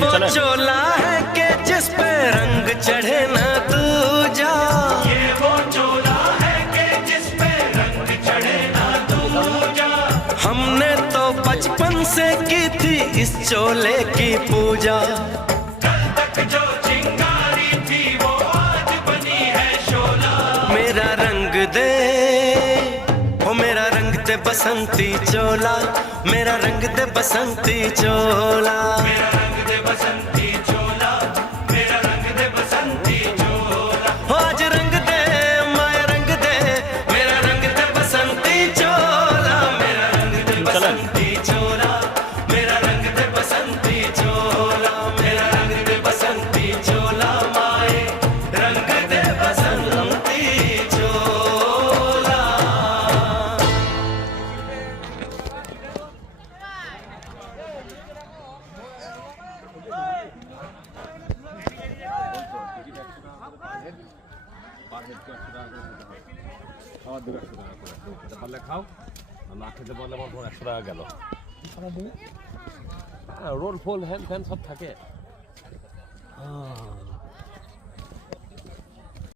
वो चोला है कि जिस पे रंग चढ़े ना दूजा, ये वो चोला है कि जिस पे रंग चढ़े ना दूजा। हमने तो बचपन से की थी इस चोले की पूजा। कल तक जो चिंगारी थी वो आज बनी है शोला। मेरा रंग दे, ओ मेरा रंग दे बसंती चोला, मेरा रंग दे बसंती चोला। मेरा रंग दे बसंती चोला, मेरा रंग दे बसंती चोला। हो आज रंग दे माया रंग दे, मेरा रंग दे बसंती चोला, मेरा रंग दे बसंती चोला, मेरा रंग दे बसंती चोला, मेरा रंग दे बसंती चोला, माए रंग दे बसंती चोला। খাওয়ার দিকে 100 টাকা করে খেতে পারলে খাও, আর না খেতে পারলে আমার 100 টাকা গেল। রোল ফোল হ্যান ফ্যান সব থাকে।